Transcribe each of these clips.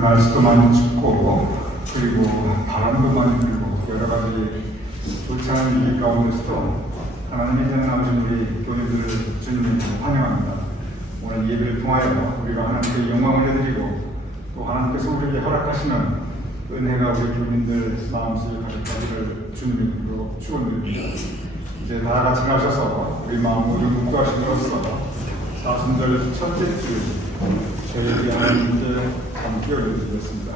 날씨도 많이 춥고 그리고 바람도 많이 불고 여러 가지 좋지 않은 일 가운데서도 하나님의 전능하신 우리 교인들을 주님을 환영합니다. 오늘 예배를 통하여 우리가 하나님께 영광을 해드리고 또 하나님께서 우리에게 허락하시는 은혜가 우리 교인들 마음속에 가득하기를 주님으로 축원드립니다. 이제 다 같이 가셔서 우리 마음으로 묵도하심으로써 사순절 첫째 주 저희에게 하나님께 함께 올려드리겠습니다.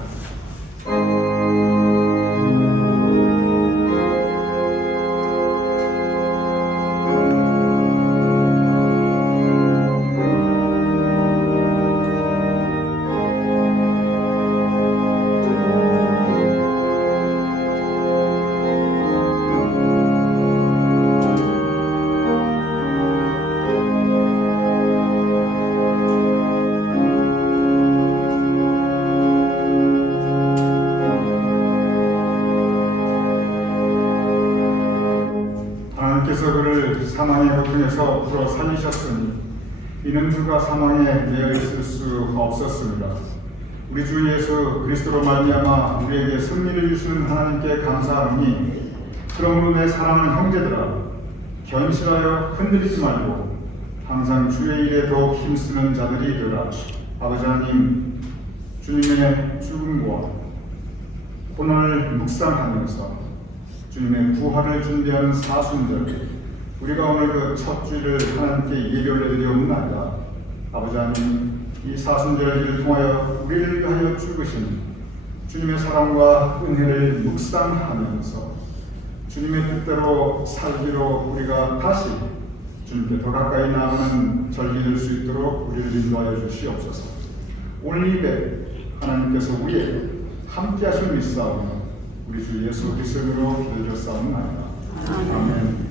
하나님께서 그를 사망의 고통에서 풀어 살리셨으니 이는 그가 사망에 매여 있을 수 없었습니다. 우리 주 예수 그리스도로 말미암아 우리에게 승리를 주시는 하나님께 감사하노니 그러므로 내 사랑하는 형제들아 견실하여 흔들리지 말고 항상 주의 일에 더욱 힘쓰는 자들이 되라. 아버지 하나님, 주님의 죽음과 고난을 묵상하면서 주님의 부활을 준비하는 사순절, 우리가 오늘 그 첫 주일을 하나님께 예배를 드리옵나이다. 아버지 하나님, 이 사순절을 통하여 우리를 위하여 죽으신 주님의 사랑과 은혜를 묵상하면서 주님의 뜻대로 살기로 우리가 다시 주님께 더 가까이 나아가는 절기될 수 있도록 우리를 인도하여 주시옵소서. 오늘 예배 하나님께서 우리에게 함께 하실 믿사오며 우리 주 예수 그리스도로 기도드렸사옵나이다. 아멘.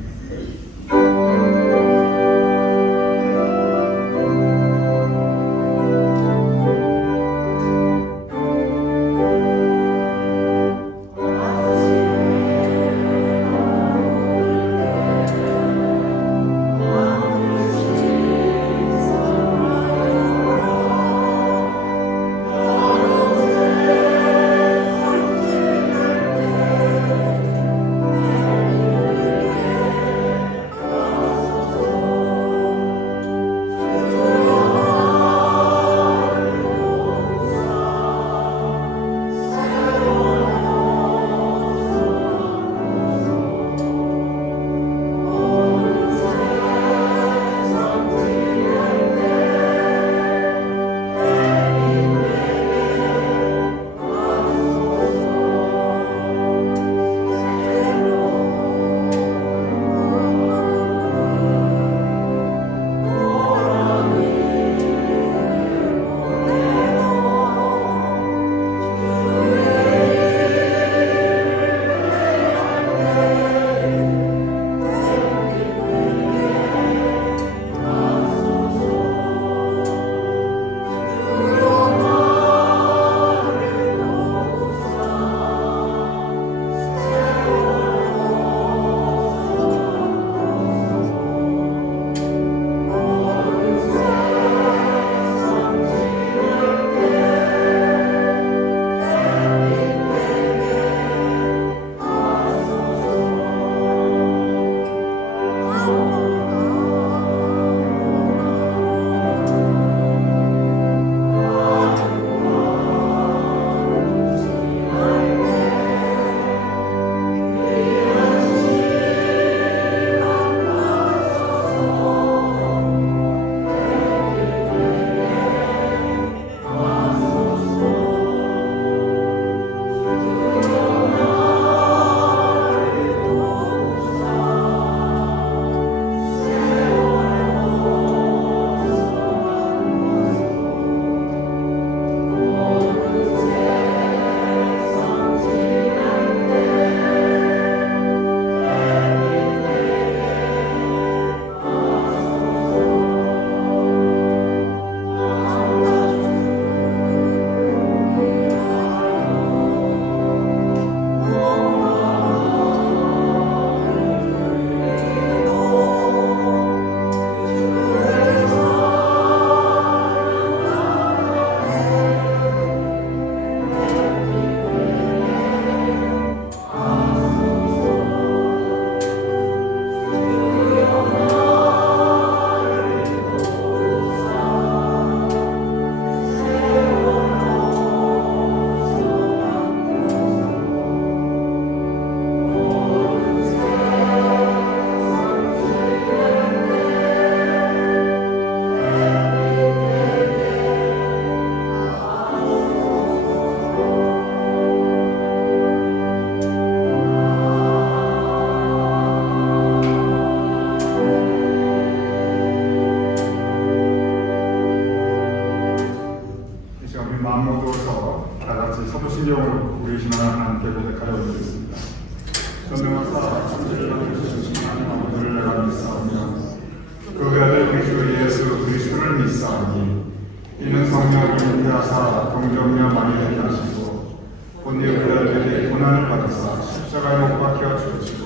있사오니 이는 성령을 인도하사 동정녀 마리아에게 하시고 본디오 빌라도에게 고난을 받으사 십자가에 못 박혀 죽으시고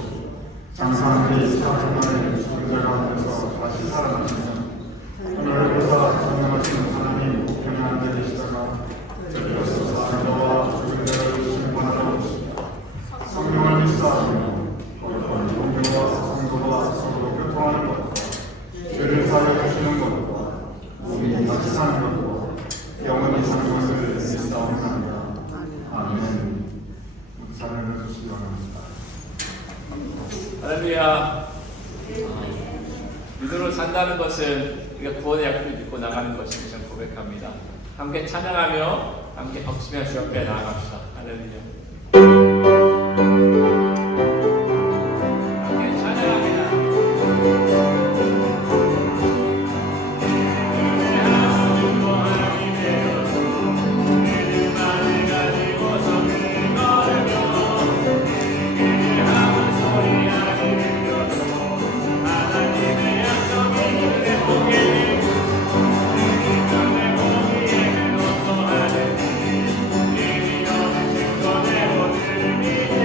장사한 뒤 사흘 죽은 자가 앞에서 다시 살아나시며 하늘을 보사 전능하신 하나님 우편에 앉아 계시다가 저리로서 사는 자와 죽은 자를 심판하러 오시며 성령을 믿사오며 거룩한 동료와 성도와 서로 교통하는 것과 죄를 사하여 주시는 것과 몸이 다시 사는 것과 영원히 사는 것을 믿사옵나이다. 아멘. 사랑을 주시기 바랍니다. 할렐루야. 믿음으로 산다는 것은 우리가 구원의 약속을 믿고 나가는 것임을 저는 고백합니다. 함께 찬양하며 함께 박수며 주 앞에 나아갑시다. 할렐루야. 함께 찬양합니다. 내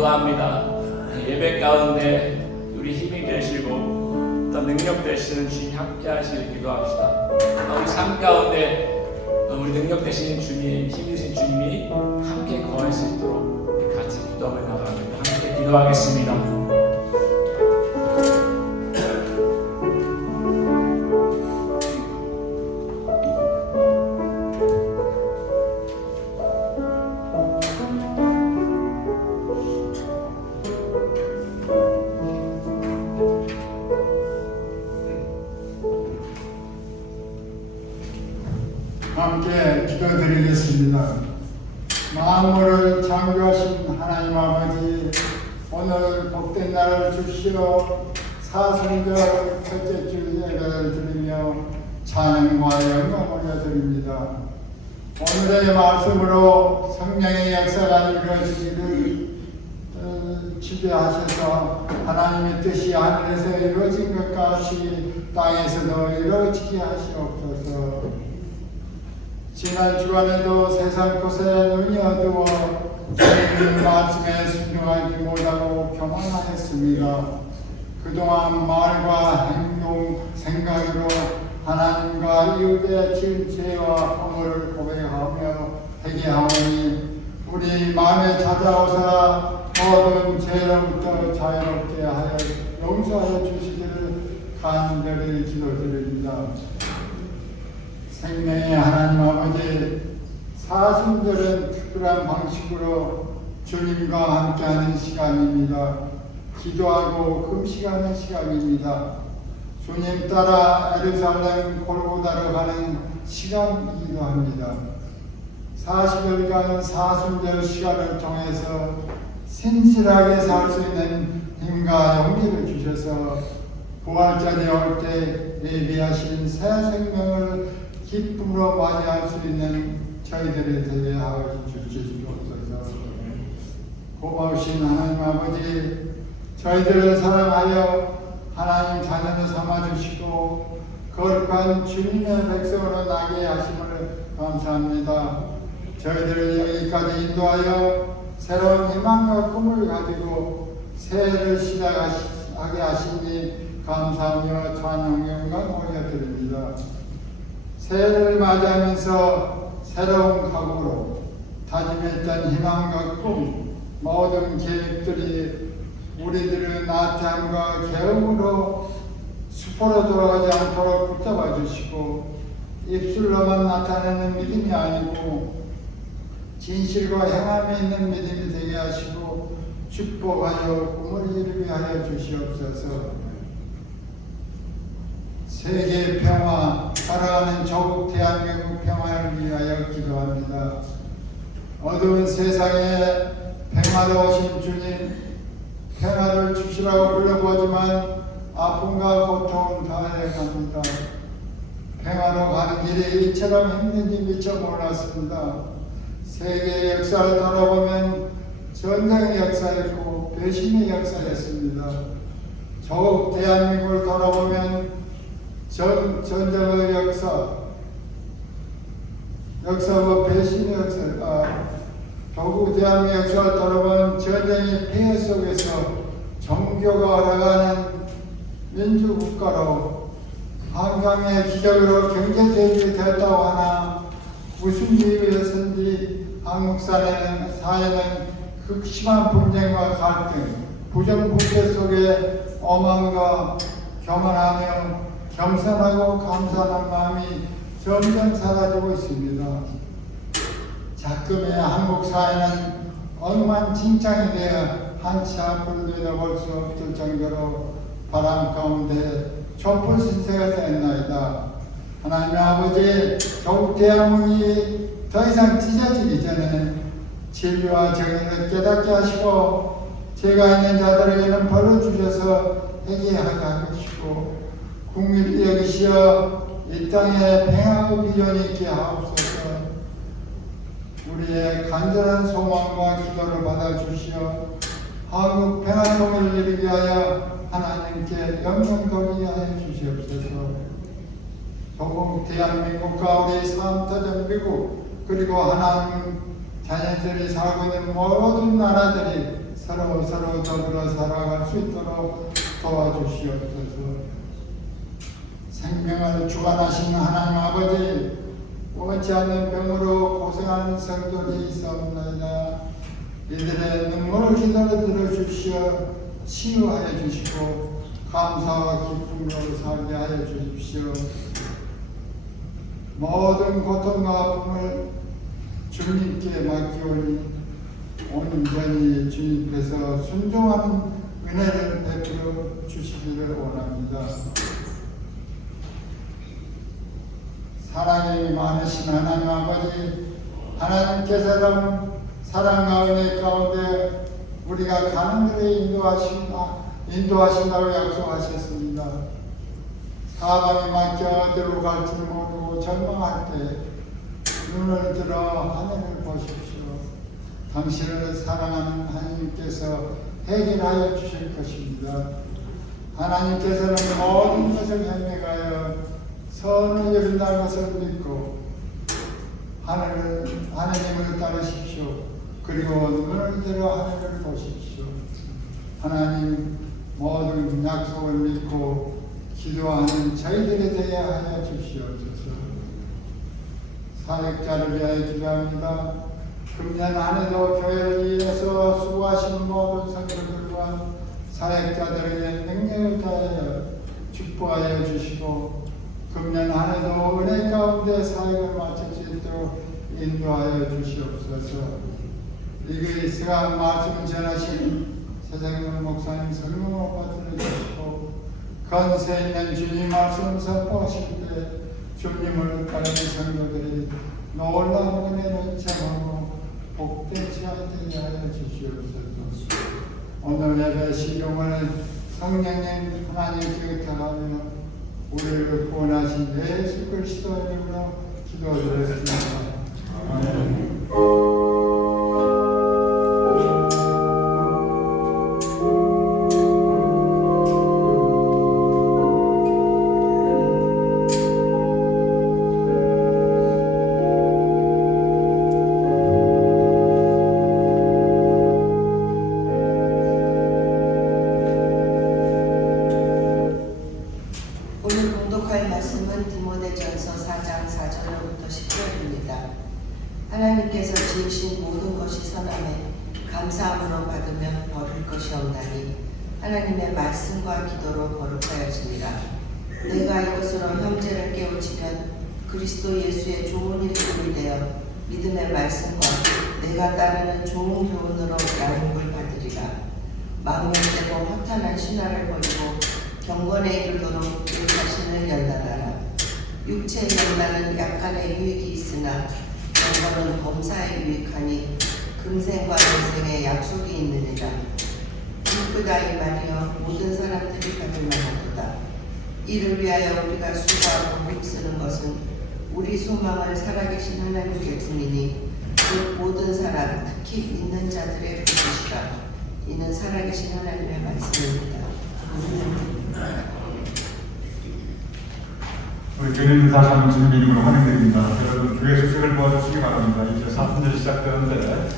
기도합니다. 예배 가운데 우리 힘이 되시고 또 능력 되시는 주님 함께 하시길 기도합시다. 우리 삶 가운데 우리 능력 되시는 주님, 힘 되신 주님이 함께 거할 수 있도록 같이 기도하며 나갑니다. 함께 기도하겠습니다. 함께 기도드리겠습니다. 만물을 창조하신 하나님 아버지, 오늘 복된 날을 주시어 사순절 첫째 주 예배를 드리며 찬양과 영광을 드립니다. 오늘의 말씀으로 성령의 역사가 이루어지기를 지배하셔서 하나님의 뜻이 하늘에서 이루어진 것 같이 땅에서도 이루어지게 하시옵소서. 지난 주간에도 세상 곳에 눈이 어두워 주님의 말씀에 순종하지 못하고 교만하였습니다. 그동안 말과 행동, 생각으로 하나님과 이웃의 지은 죄와 허물을 고백하며 회개하오니 우리 마음에 찾아오사 모든 죄로부터 자유롭게 하여 용서하여 주시기를 간절히 기도드립니다. 생명의 하나님 아버지, 사순절은 특별한 방식으로 주님과 함께하는 시간입니다. 기도하고 금식하는 시간입니다. 주님 따라 예루살렘 골고다로 가는 시간이기도 합니다. 40일간 사순절 시간을 통해서 신실하게 살 수 있는 힘과 용기를 주셔서 부활절이 올 때 예비하신 새 생명을 기쁨으로 맞이할 수 있는 저희들이 되게 하여 주시옵소서. 고마우신 하나님 아버지, 저희들을 사랑하여 하나님 자녀를 삼아주시고 거룩한 주님의 백성으로 나게 하심을 감사합니다. 저희들을 여기까지 인도하여 새로운 희망과 꿈을 가지고 새해를 시작하게 하시니 감사하며 찬양 영광 올려드립니다. 새해를 맞이하면서 새로운 각오로 다짐했던 희망과 꿈, 모든 계획들이 우리들의 나태함과 게으름으로 수포로 돌아가지 않도록 붙잡아 주시고 입술로만 나타내는 믿음이 아니고 진실과 행함이 있는 믿음이 되게 하시고 축복하여 꿈을 이루게 하여 주시옵소서. 세계 평화, 살아가는 조국 대한민국 평화를 위하여 기도합니다. 어두운 세상에 평화로우신 주님, 평화를 주시라고 불러보지만 아픔과 고통은 다해갑니다. 평화로 가는 길이 이처럼 힘든지 미처 몰랐습니다. 세계의 역사를 돌아보면 전쟁의 역사였고 배신의 역사였습니다. 조국 대한민국을 돌아보면 전쟁의 역사와 배신의 역사, 조국 대한민국 역사를 돌아보면 전쟁의 폐해 속에서 종교가 알아가는 민주국가로 한강의 기적으로 경제제일이 됐다고 하나 무슨 이유에서인지 한국 사회는 극심한 분쟁과 갈등, 부정부패 속에 오만과 교만하며 겸손하고 감사한 마음이 점점 사라지고 있습니다. 자금의 한국 사회는 엉망진창이 되어 한치 앞으로 내다볼 수 없을 정도로 바람 가운데 촛불 신세가 되었나이다. 하나님 아버지, 조국 대한민국이 더 이상 찢어지기 전에 진리와 정의를 깨닫게 하시고 죄가 있는 자들에게는 벌을 주셔서 회개하게 하시고 국민을 여기시어 이 땅에 평화의 비전이 있게 하옵소서. 우리의 간절한 소망과 기도를 받아주시어 한국 평화통일을 이루게 하여 하나님께 영광 돌리게 하여 주시옵소서. 조국 대한민국과 우리 3터전 미국 그리고 하나님 자녀들이 살고 있는 모든 나라들이 서로 더불어 살아갈 수 있도록 도와주시옵소서. 생명을 주관하시는 하나님 아버지, 원치 않는 병으로 고생하는 성도들이 있사옵나이다. 이들의 눈물 기도를 들어주시어 치유하여 주시고 감사와 기쁨으로 살게 하여 주십시오. 모든 고통과 아픔을 주님께 맡기오니 온전히 주님께서 순종하는 은혜를 베풀어 주시기를 원합니다. 사랑이 많으신 하나님 아버지, 하나님께서는 사랑과 은혜 가운데 우리가 가는 길에 인도하신다고 약속하셨습니다. 사방이 막혀 어디로 갈지 모르고 절망할 때 눈을 들어 하늘을 보십시오. 당신을 사랑하는 하나님께서 해결하여 주실 것입니다. 하나님께서는 모든 것을 행해가여 선을 이룬다는 것을 믿고 하나님을 따르십시오. 그리고 눈을 들어 하늘을 보십시오. 하나님 모든 약속을 믿고 기도하는 저희들이 되어야 하여 주시옵소서. 사역자를 위하여 기도합니다. 금년 한 해도 교회를 위해서 수고하신 모든 성도들과 사역자들에게 능력을 다하여 축복하여 주시고 금년 한 해도 은혜 가운데 사역을 마칠 수 있도록 인도하여 주시옵소서. 이 시간 말씀 전하신 세상의 목사님 성령 오빠 들어주시고 건세 있는 주님 말씀 선포하실 때 주님을 따르는 성도들이 놀라운 은혜를 체험하고 복된 시간이 되게 하여 주시옵소서. 오늘 예배 시종을 성령님 하나님 기억하며 우리를 구원하신 예수 그리스도 이름으로 기도드렸습니다. 아멘. 하나님께서 지으신 모든 것이 선함에 감사함으로 받으면 버릴 것이 없나니 하나님의 말씀과 기도로 거룩하여지니라. 내가 이것으로 형제를 깨우치면 그리스도 예수의 좋은 일꾼이 되어 믿음의 말씀과 내가 따르는 좋은 교훈으로 양육을 받으리라. 마음에 대고 허탄한 신화를 버리고 경건에 이르도록 내 자신을 연단하라. 육체의 연단은 약간의 유익이 있으나 경건은 범사에 유익하니 금생과 영생에 약속이 있느니라. 기쁘다 이 말이여 모든 사람들이 받을 만하도다. 이를 위하여 우리가 수고하고 힘쓰는 것은 우리 소망을 살아계신 하나님께 품이니 그 모든 사람 특히 믿는 자들의 뜻이라. 이는 살아계신 하나님의 말씀입니다. 우리 주님 다시 한번 주님 이름으로 환영드립니다. 여러분 교회 소식을 모아주시기 바랍니다. 이제 사순절이 시작되는데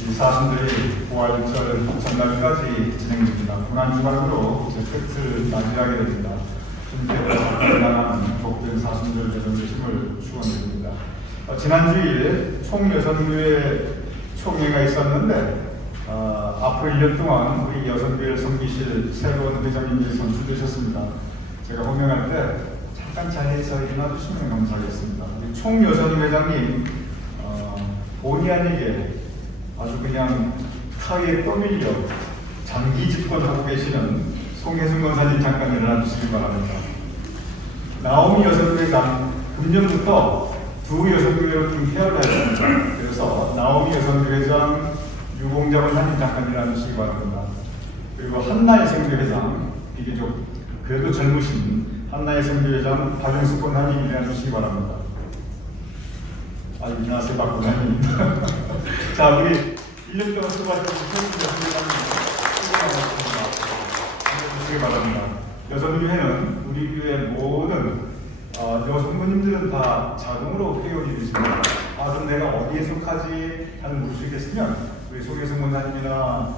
이 사순절이 부활절 전날까지 진행됩니다. 고난주간으로 이제 끝을 맞이하게 됩니다. 주님께서 건강한 복된 사순절 되는 되심을 축원드립니다. 지난주일 총여성교회 총회가 있었는데 앞으로 1년 동안 우리 여성교회를 섬기실 새로운 회장님이 선출되셨습니다. 제가 호명할 때 잠깐 자리에서 일어나 주시면 감사하겠습니다. 총여선 회장님 본의 아니게 아주 그냥 타위에 떠밀려 장기 집권하고 계시는 송혜순 권사님 잠깐 일어나 주시기 바랍니다. 나오미 여선 회장 금년부터 두 여선교회로 좀 헤어를 했습니다. 그래서 나오미 여선교회 회장 유공자 권사님 잠깐 일어나 주시기 바랍니다. 그리고 한나 여선교회장 비교적 그래도 젊으신 한나의 성교회장 박영숙 권사님 일어나 주시기 바랍니다. 안녕하세요, 박 권사님. 자, 우리 1년 동안 수고하셨던 주시기 바랍니다. 여성교회는 우리 교회 모든 여성부님들은 다 자동으로 회원이 되십니다. 그럼 내가 어디에 속하지 하는 물으시겠으면 우리 송혜승 원사님이나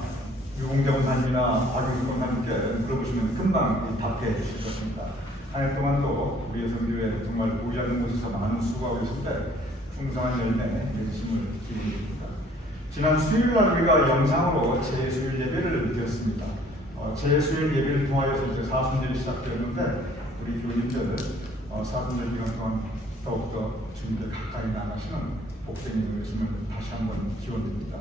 유공자 원사님이나 박용수 원사님께 물어보시면 금방 답해 주실 것입니다. 한 해 동안 또 우리 여성교회 정말 보이지 않는 곳에서 많은 수고하고 있을 때 풍성한 열매 맺으심을 기대드립니다. 지난 수요일날 우리가 영상으로 제 수요일 예배를 드렸습니다. 제 수요일 예배를 통하여서 이제 사순절이 시작되었는데 우리 교인들 사순절 기간 동안 더욱더 주님께 가까이 나가시는 복된 되심을 다시 한번 기원드립니다.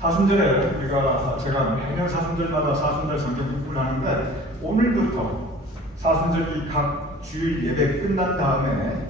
사순절에 제가 매년 사순절마다 사순절 성경 공부를 하는데 오늘부터 사순절이 각 주일 예배 끝난 다음에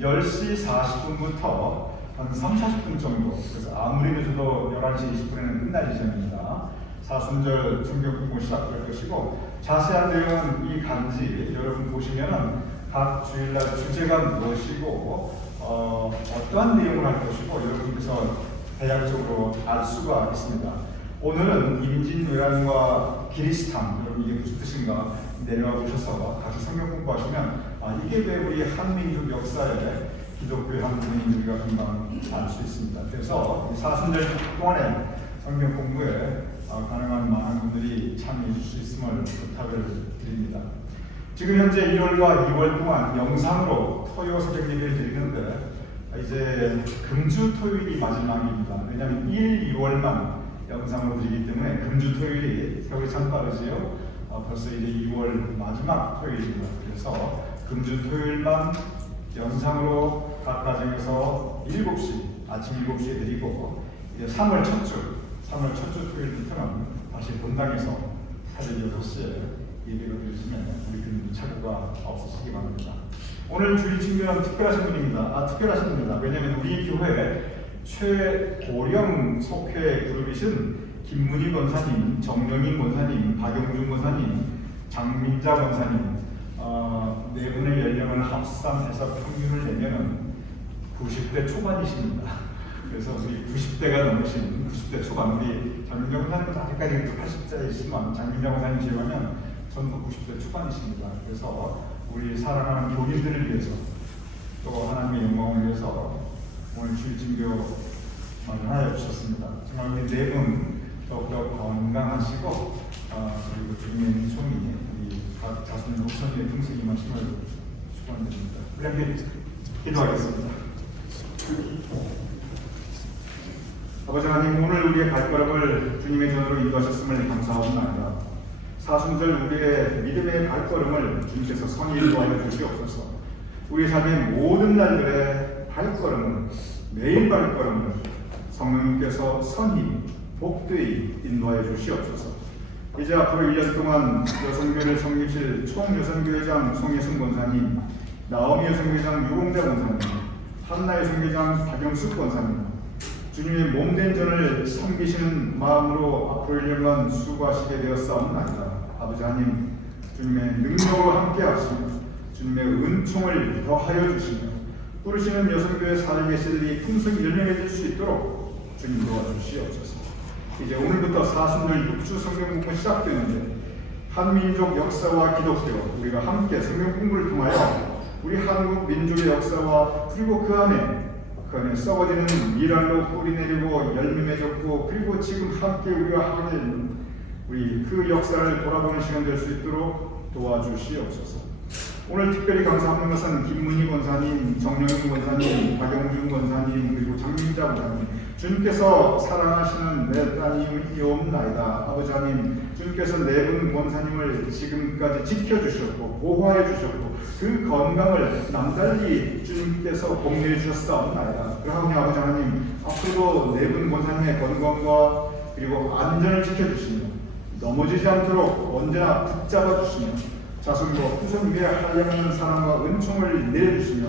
10시 40분부터 한 3, 40분 정도, 그래서 아무리 늦어도 11시 20분에는 끝날 예정입니다. 사순절 성경 공부 시작될 것이고 자세한 내용은 이 간지 여러분 보시면은 각 주일날 주제가 무엇이고 어떠한 내용을 할 것이고 여러분께서 대략적으로 알 수가 있습니다. 오늘은 임진왜란과 기리스탄, 여러분 이게 무슨 뜻인가 내려와 보셔서 같이 성경 공부하시면 이게 왜 우리 한민족 역사에 기독교의 한 부분인 우리가 금방 알 수 있습니다. 그래서 사순절 동안에 성경 공부에 가능한 많은 분들이 참여해 주실 수 있음을 부탁을 드립니다. 지금 현재 1월과 2월 동안 영상으로 토요 새벽 예배를 드리는데 이제 금주 토요일이 마지막입니다. 왜냐하면 1, 2월만 영상으로 드리기 때문에 금주 토요일이 세월이 참 빠르지요. 벌써 이제 2월 마지막 토요일입니다. 그래서 금주 토요일만 영상으로 각 가정에서 7시, 아침 7시에 드리고 이제 3월 첫 주 토요일부터는 다시 본당에서 새벽 6시에 예배를 드리시면 우리 교인들 착오가 없으시기 바랍니다. 오늘 주일 친구는 특별하신 분입니다. 특별하신 분입니다. 왜냐하면 우리 교회 최고령 속회 그룹이신 김문희 권사님, 정영인 권사님, 박영준 권사님, 장민자 권사님 네 분의 연령을 합산해서 평균을 내면은 90대 초반이십니다. 그래서 우리 90대가 넘으신 90대 초반 우리 장민자 권사님은 아직까지 80세이지만 장민자 권사님 제외하면 전부 90대 초반이십니다. 그래서 우리 사랑하는 교인들을 위해서 또 하나님의 영광을 위해서 오늘 주일 진교 마련하여 주셨습니다. 정말 우리 네 분 더욱더 건강하시고 그리고 주님의 은총이 우리 각 자손의 후손의 풍성히 임하심을 축원드립니다. 우리 함께 기도하겠습니다. 아버지 하나님, 오늘 우리의 발걸음을 주님의 전으로 인도하셨음을 감사합니다. 사순절 우리의 믿음의 발걸음을 주님께서 선히 인도하여 주시옵소서. 우리 삶의 모든 날들의 발걸음을, 매일 발걸음을 성령님께서 선히 복되이 인도하여 주시옵소서. 이제 앞으로 1년 동안 여성교회를 섬기실 총여성교회장 송혜승 권사님, 나오미 여성교회장 유공자 권사님, 한나 여성교회장 박영숙 권사님, 주님의 몸된 전을 섬기시는 마음으로 앞으로 1년간 수고하시게 되었사옵나이다. 아버지 하나님, 주님의 능력으로 함께 하시며 주님의 은총을 더하여 주시며 부르시는 여성교회 살에 계실 이 풍성히 열매맺을 수 있도록 주님 도와주시옵소서. 이제 오늘부터 사순절 6주 성경 공부 시작되는데 한민족 역사와 기독교 우리가 함께 성경 공부를 통하여 우리 한국 민족의 역사와 그리고 그 안에 썩어지는 미랄로 뿌리 내리고 열매 맺었고 그리고 지금 함께 우리가 하게 되는 우리 그 역사를 돌아보는 시간 될 수 있도록 도와주시옵소서. 오늘 특별히 감사하는 것은 김문희 권사님, 정영인 권사님, 박영준 권사님, 그리고 장민자 권사님, 주님께서 사랑하시는 내 따님이옵나이다. 아버지 하나님, 주님께서 네 분 권사님을 지금까지 지켜주셨고 보호해 주셨고 그 건강을 남달리 주님께서 복내해 주셨사옵나이다. 그러하니 아버지 하나님, 앞으로도 네 분 권사님의 건강과 그리고 안전을 지켜주시며 넘어지지 않도록 언제나 붙잡아 주시며 자손과 후손 위에 한량하는 사랑과 은총을 내려주시며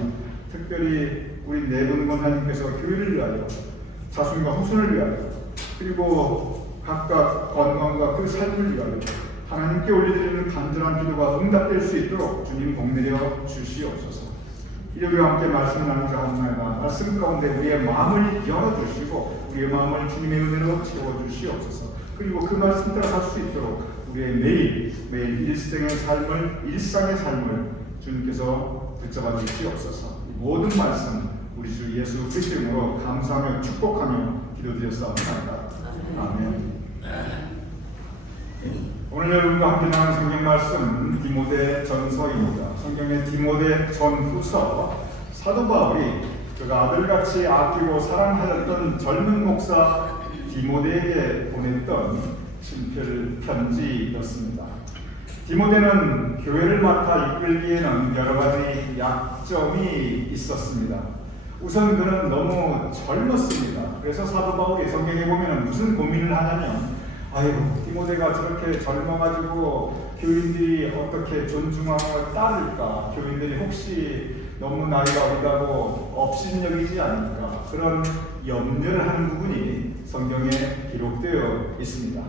특별히 우리 네 분 권사님께서 교회를 위하여 자손과 후손을 위하여 그리고 각각 건강과 그 삶을 위하여 하나님께 올려드리는 간절한 기도가 응답될 수 있도록 주님 복내려 주시옵소서. 일요일과 함께 말씀을 나누자 하옵나이다. 말씀 가운데 우리의 마음을 열어주시고 우리의 마음을 주님의 은혜로 채워주시옵소서. 그리고 그 말씀 따라 살 수 있도록 우리의 매일 일상의 삶을 주님께서 붙잡아 주시옵소서. 모든 말씀 우리 주 예수 그리스도 이름으로 감사하며 축복하며 기도드렸사옵나이다. 아멘. 오늘 여러분과 함께 나눈 성경 말씀 디모데 전서입니다. 성경의 디모데 전후서, 사도 바울이 그가 아들같이 아끼고 사랑하였던 젊은 목사 디모데에게 보냈던 친필 편지였습니다. 디모데는 교회를 맡아 이끌기에는 여러 가지 약점이 있었습니다. 우선 그는 너무 젊었습니다. 그래서 사도 바울이 성경에 보면 무슨 고민을 하냐면, 아이고 디모데가 저렇게 젊어가지고 교인들이 어떻게 존중하고 따를까, 교인들이 혹시 너무 나이가 어리다고 업신여기지 않을까, 그런 염려를 하는 부분이 성경에 기록되어 있습니다.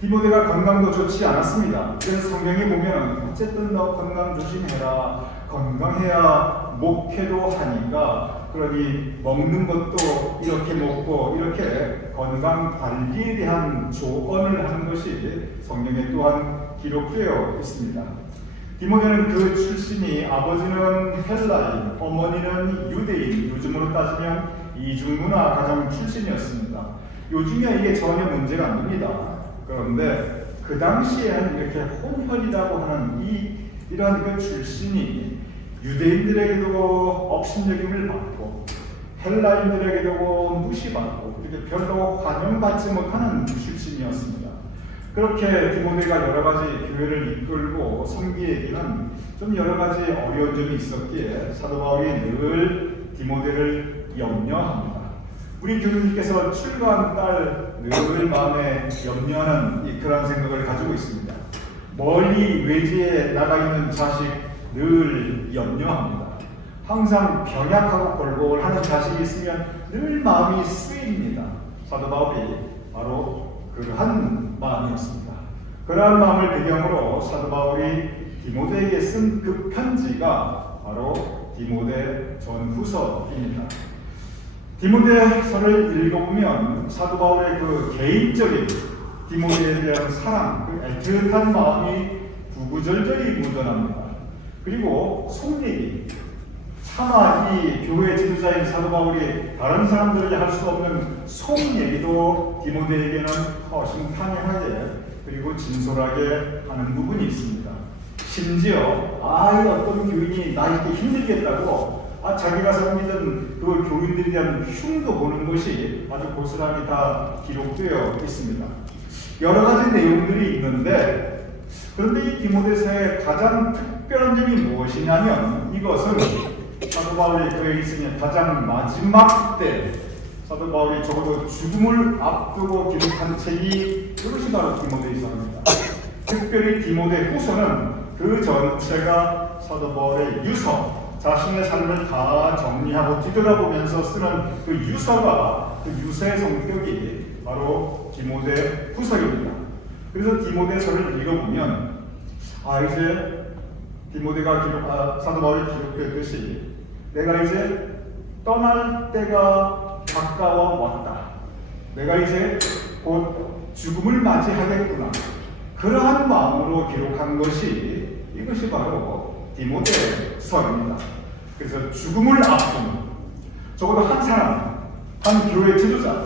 디모데가 건강도 좋지 않았습니다. 그래서 성경에 보면 어쨌든 너 건강 조심해라, 건강해야 목회도 하니까, 그러니 먹는 것도 이렇게 먹고 이렇게 건강 관리에 대한 조언을 하는 것이 성경에 또한 기록되어 있습니다. 디모데는 그 출신이 아버지는 헬라인, 어머니는 유대인, 요즘으로 따지면 이중문화 가정 출신이었습니다. 요즘에 이게 전혀 문제가 안 됩니다. 그런데 그 당시에는 이렇게 혼혈이라고 하는 이러한 그 출신이 유대인들에게도 업신여김을 받고 헬라인들에게도 무시받고 이렇게 별로 환영받지 못하는 출신이었습니다. 그렇게 디모데가 여러 가지 교회를 이끌고 섬기에게는 좀 여러 가지 어려운 점이 있었기에 사도 바울이 늘 디모데를 염려합니다. 우리 교수님께서 출가한 딸 늘 마음에 염려하는 그런 생각을 가지고 있습니다. 멀리 외지에 나가 있는 자식 늘 염려합니다. 항상 병약하고 골골하는 자식이 있으면 늘 마음이 쓰입니다. 사도 바울이 바로 그러한 마음이었습니다. 그러한 마음을 배경으로 사도 바울이 디모데에게 쓴 그 편지가 바로 디모데 전후서입니다. 디모데서를 읽어보면 사도 바울의 그 개인적인 디모데에 대한 사랑, 그 애틋한 마음이 구구절절히 묻어납니다. 그리고 속얘기, 차마 이 교회 지도자인 사도 바울이 다른 사람들에게 할 수 없는 속얘기도 디모데에게는 훨씬 강하게 그리고 진솔하게 하는 부분이 있습니다. 심지어 이 어떤 교인이 나 이렇게 힘들겠다고 자기가 섬기던 그 교인들에 대한 흉도 보는 것이 아주 고스란히 다 기록되어 있습니다. 여러 가지 내용들이 있는데, 그런데 이 디모데서의 가장 특별한 점이 무엇이냐면, 이것은 사도 바울이 그에 있으니 가장 마지막 때 사도 바울이 적어도 죽음을 앞두고 기록한 책이 이것이 바로 디모데후서입니다. 특별히 디모데후서는 그 전체가 사도 바울의 유서, 자신의 삶을 다 정리하고 뒤돌아보면서 쓰는 그 유서가, 그 유서의 성격이 바로 디모데후서입니다. 그래서 디모데서를 읽어보면 이제 디모데가 사도 바울이 기록했듯이 내가 이제 떠날 때가 가까워 왔다. 내가 이제 곧 죽음을 맞이하겠구나. 그러한 마음으로 기록한 것이 이것이 바로 디모데서입니다. 그래서 죽음을 앞둔 적어도 한 사람, 한 교회 지도자,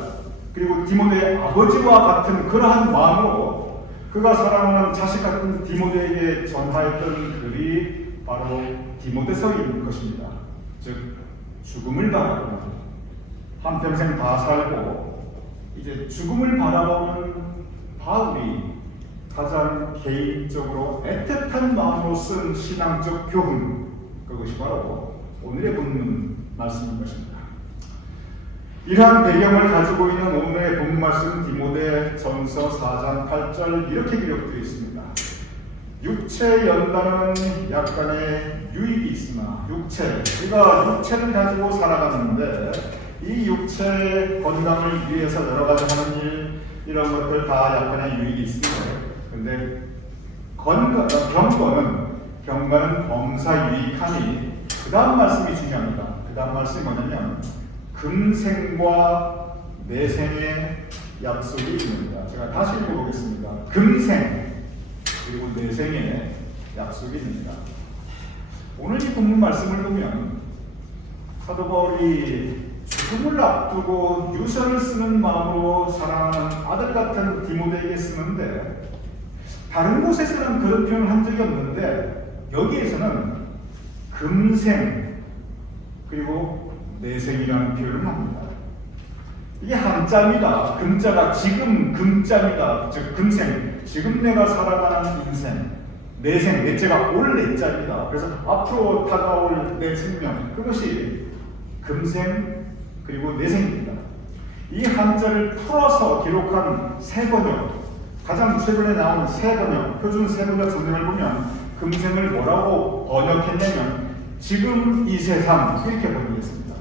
그리고 디모데의 아버지와 같은 그러한 마음으로 그가 사랑하는 자식 같은 디모데에게 전하였던 글이 바로 디모데서인 것입니다. 즉 죽음을 바라보는, 한평생 다 살고 이제 죽음을 바라보는 바울이 가장 개인적으로 애틋한 마음으로 쓴 신앙적 교훈, 그것이 바로 오늘의 본문 말씀인 것입니다. 이러한 배경을 가지고 있는 오늘의 본문 말씀 디모데 전서 4장 8절 이렇게 기록되어 있습니다. 육체의 연단은 약간의 유익이 있으나 우리가 육체를 가지고 살아가는데 이 육체의 건강을 위해서 여러 가지 하는 일, 이런 것들 다 약간의 유익이 있습니다. 그런데 경건은 범사 유익하니 그 다음 말씀이 중요합니다. 그 다음 말씀이 뭐냐면 금생과 내생의 약속이 있습니다. 제가 다시 읽어보겠습니다. 금생 그리고 내생의 약속이 있습니다. 오늘 이 본문 말씀을 보면 사도 바울이 죽음을 앞두고 유서를 쓰는 마음으로 사랑하는 아들 같은 디모데에게 쓰는데, 다른 곳에서는 그런 표현을 한 적이 없는데 여기에서는 금생 그리고 내생이라는 표현을 합니다. 이게 한자입니다. 금자가 지금, 금자입니다. 즉 금생, 지금 내가 살아가는 인생, 내생, 넷째가 올 넷자입니다. 그래서 앞으로 다가올 내 생명, 그것이 금생 그리고 내생입니다. 이 한자를 풀어서 기록한 세 번역, 가장 최근에 나온 세 번역, 표준 세 번역 성경을 보면 금생을 뭐라고 번역했냐면 지금 이 세상, 이렇게 번역했습니다.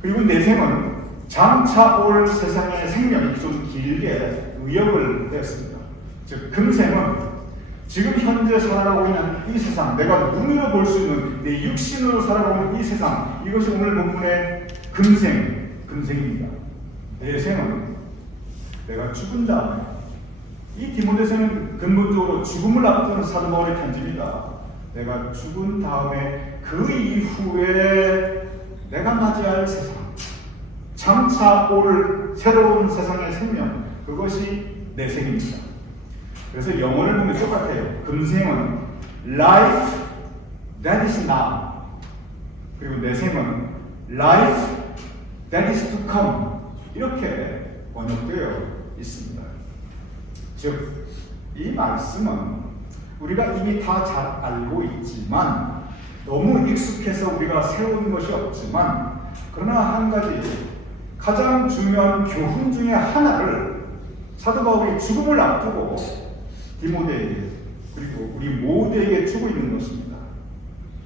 그리고 내생은 장차 올 세상의 생명이 좀 길게 의역을 했습니다. 즉 금생은 지금 현재 살아가고 있는 이 세상, 내가 눈으로 볼 수 있는 내 육신으로 살아가고 있는 이 세상, 이것이 오늘 본문의 금생입니다. 내생은 내가 죽은 다음에, 이 디모데서는 근본적으로 죽음을 앞두는 사도 바울의 편지입니다. 내가 죽은 다음에 그 이후에 내가 맞이할 세상, 장차 올 새로운 세상의 생명, 그것이 내생입니다. 그래서 영어를 보면 똑같아요. 금생은 life that is now, 그리고 내생은 life that is to come, 이렇게 번역되어 있습니다. 즉, 이 말씀은 우리가 이미 다 잘 알고 있지만, 너무 익숙해서 우리가 세운 것이 없지만, 그러나 한 가지 가장 중요한 교훈 중에 하나를 사도 바울이 죽음을 앞두고 디모데에게 그리고 우리 모두에게 주고 있는 것입니다.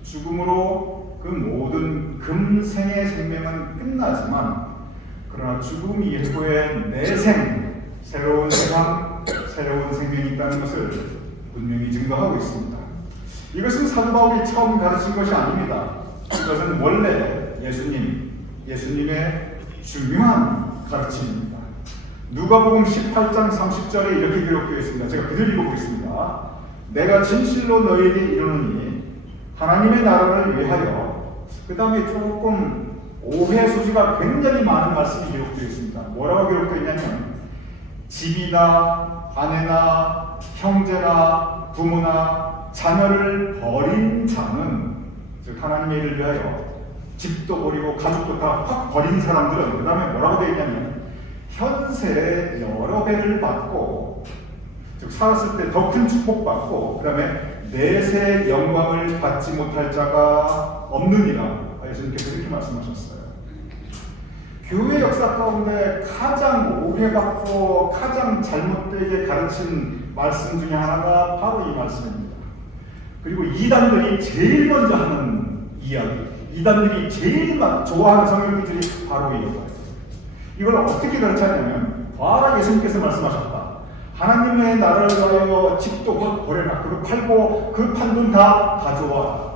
죽음으로 그 모든 금생의 생명은 끝나지만, 그러나 죽음 이후에 내생, 새로운 세상, 새로운 생명이 있다는 것을 분명히 증거하고 있습니다. 이것은 사도 바울이 처음 가르친 것이 아닙니다. 이것은 원래 예수님의 중요한 가르침입니다. 누가복음 18장 30절에 이렇게 기록되어 있습니다. 제가 그대로 읽어보겠습니다. 내가 진실로 너희에게 이르노니 하나님의 나라를 위하여, 그 다음에 조금 오해 소지가 굉장히 많은 말씀이 기록되어 있습니다. 뭐라고 기록되어 있냐면, 집이나 아내나 형제나 부모나 자녀를 버린 자는, 즉 하나님의 일을 위하여 집도 버리고 가족도 다 확 버린 사람들은, 그 다음에 뭐라고 되어 있냐면, 현세에 여러 배를 받고, 즉 살았을 때 더 큰 축복받고, 그 다음에 내세 영광을 받지 못할 자가 없느니라. 예수님께서 이렇게 말씀하셨어요. 교회 역사 가운데 가장 오해받고 가장 잘못되게 가르친 말씀 중에 하나가 바로 이 말씀입니다. 그리고 이단들이 제일 먼저 하는 이야기, 이단들이 제일 좋아하는 성경 기준이 바로 이거예요. 이걸 어떻게 가르쳤냐면, 바로 예수님께서 말씀하셨다. 하나님의 나라를 위하여 집도 버려라. 그리고 팔고 그 판 돈 다 가져와라.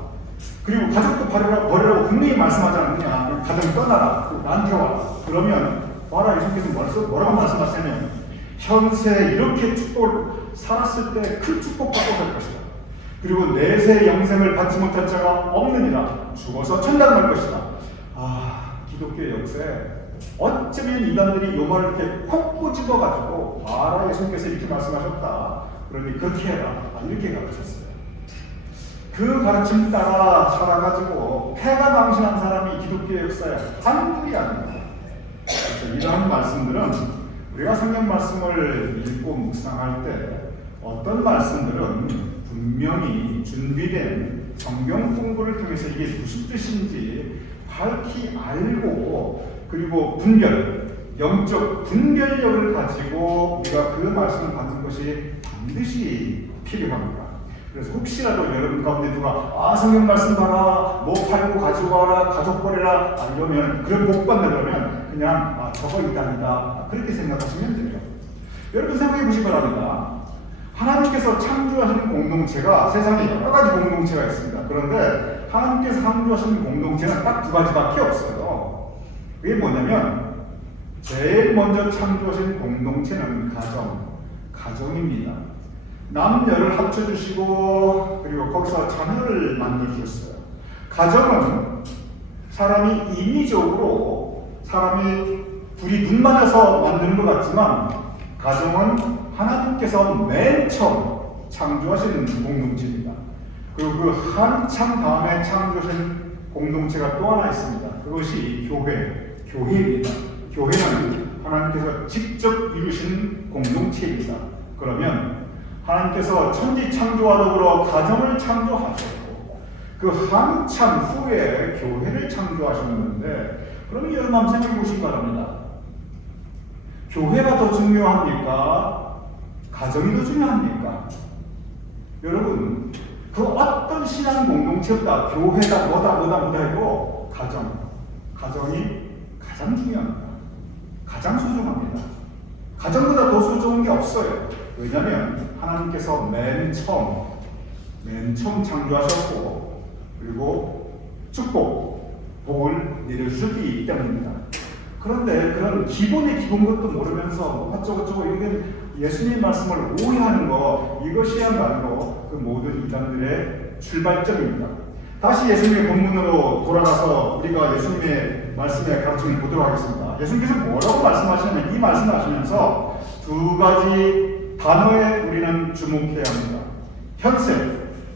그리고 가족도 버리라고 분명히 말씀하지 않느냐. 가정 떠나라. 나한테 와라. 그러면 바로 예수님께서 뭐라고 말씀하시냐면, 현세 이렇게 축복을 살았을 때 큰 축복 받고 갈 것이다. 그리고 내세 영생을 받지 못할 자가 없느니라. 죽어서 천당 갈 것이다. 기독교의 역사에 어쩌면 이단들이 요 말을 이렇게 콕 꼬집어가지고 바로 예수님께서 이렇게 말씀하셨다. 그러니 그렇게 해라. 이렇게 가르쳤어요. 그 가르침 따라 살아가지고 패가 망신한 사람이 기독교의 역사에 한둘이 아닙니다. 그래서 이러한 말씀들은 우리가 성경 말씀을 읽고 묵상할 때 어떤 말씀들은 분명히 준비된 성경 공부를 통해서 이게 무슨 뜻인지 밝히 알고, 그리고 영적 분별력을 가지고 우리가 그 말씀을 받는 것이 반드시 필요합니다. 그래서 혹시라도 여러분 가운데 누가 성경 말씀 봐라, 뭐 팔고 가져와라, 가족 버려라, 이러면 그런 복 받으려면 그냥 저거 이단이다, 그렇게 생각하시면 돼요. 여러분 생각해 보시기 바랍니다. 하나님께서 창조하신 공동체가 세상에 여러 가지 공동체가 있습니다. 그런데 하나님께서 창조하신 공동체는 딱 두 가지밖에 없어요. 그게 뭐냐면, 제일 먼저 창조하신 공동체는 가정입니다. 남녀를 합쳐주시고, 그리고 거기서 자녀를 만들어주셨어요. 가정은 사람이 인위적으로 사람이 둘이 눈 맞아서 만드는 것 같지만 가정은 하나님께서 맨 처음 창조하신 공동체입니다. 그리고 그 한참 다음에 창조하신 공동체가 또 하나 있습니다. 그것이 교회입니다. 교회는 하나님께서 직접 이루신 공동체입니다. 그러면 하나님께서 천지 창조와 더불어 가정을 창조하셨고 그 한참 후에 교회를 창조하셨는데 그러면 여러분 한번 생각해 보시기 바랍니다. 교회가 더 중요합니까? 가정이 더 중요합니까? 여러분 그 어떤 신앙 공동체보다 교회가 뭐다 해도 가정이 가장 중요합니다. 가장 소중합니다. 가정보다 더 소중한 게 없어요. 왜냐하면 하나님께서 맨 처음 창조하셨고 그리고 축복, 복을 내려주셨기 때문입니다. 그런데 그런 기본의 기본 것도 모르면서 어쩌고저쩌고 이게 예수님 말씀을 오해하는 거 이것이야말로 그 모든 이단들의 출발점입니다. 다시 예수님의 본문으로 돌아가서 우리가 예수님의 말씀의 가르침을 보도록 하겠습니다. 예수님께서 뭐라고 말씀하시냐면 이 말씀을 하시면서 두 가지 단어에 우리는 주목해야 합니다. 현세,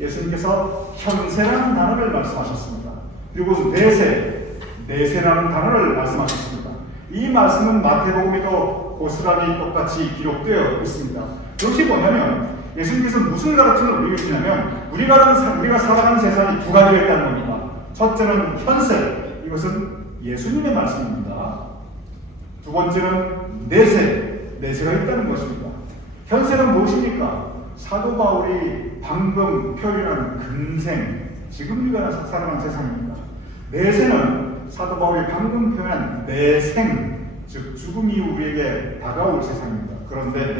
예수님께서 현세라는 단어를 말씀하셨습니다. 그리고 내세라는 단어를 말씀하셨습니다. 이 말씀은 마태복음에도 고스란히 똑같이 기록되어 있습니다. 이것이 뭐냐면 예수님께서 무슨 가르침을 우리에게 주시냐면 우리가 살아가는 세상이 두 가지가 있다는 겁니다. 첫째는 현세, 이것은 예수님의 말씀입니다. 두 번째는 내세가 있다는 것입니다. 현세는 무엇입니까? 사도 바울이 방금 표현한 금생, 지금 우리가 살아가는 세상입니다. 내세는 사도 바울이 방금 표현한 내생, 즉 죽음이 우리에게 다가올 세상입니다. 그런데